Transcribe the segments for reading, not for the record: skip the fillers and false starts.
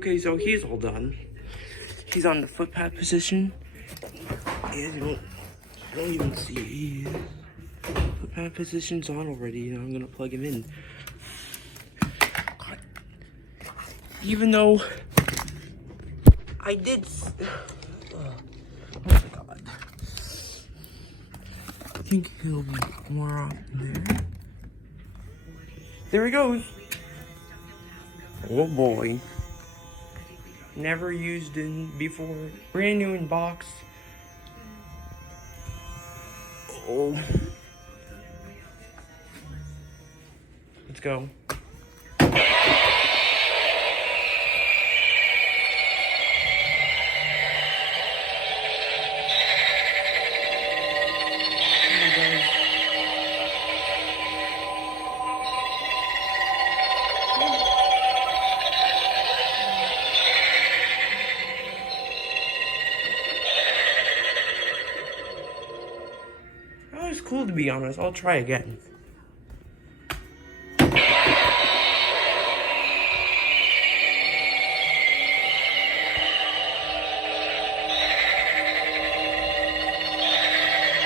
Okay, so he's all done. He's on the footpad position. And you don't even see footpad position's on already. I'm gonna plug him in. God. Even though I did. Oh my god. I think he'll be more up there. There he goes. Oh boy. Never used in before. Brand new in box. Oh. Let's go. That was cool, to be honest. I'll try again.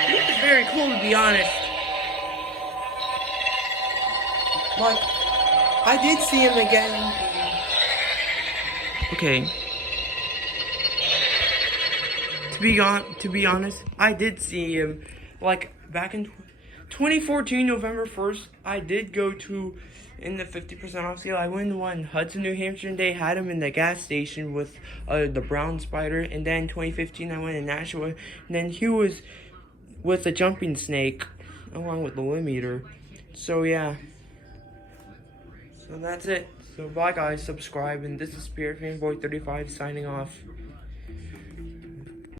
It was very cool, to be honest. Like, I did see him again. Okay. To be honest, I did see him. Like, back in 2014, November 1st, I did go to, in the 50% off sale, I went to one Hudson, New Hampshire, and they had him in the gas station with the brown spider. And then 2015, I went to Nashua, and then he was with a jumping snake, along with the limb eater. So, yeah. So, that's it. So, bye, guys. Subscribe, and this is Spirit Fanboy 35 signing off.